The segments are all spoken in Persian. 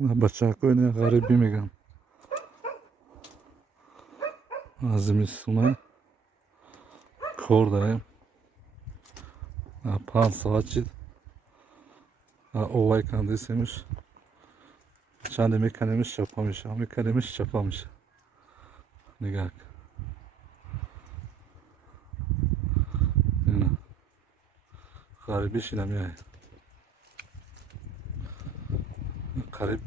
بچه‌ها نه غریبی میگم از زمستونه کار داریم 5 ساعت شد اوای کندیسیمش چند میکنیمش چپا میشه میکنیمش چپا میشه نگاه کن اینا غریبیش نمیای قریب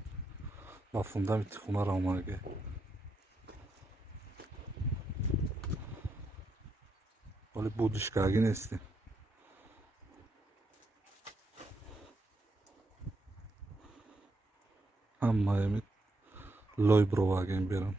با فوندامت خونه را آماده ولی بودشکاگی نیستیم همه لای برواگیم بیرون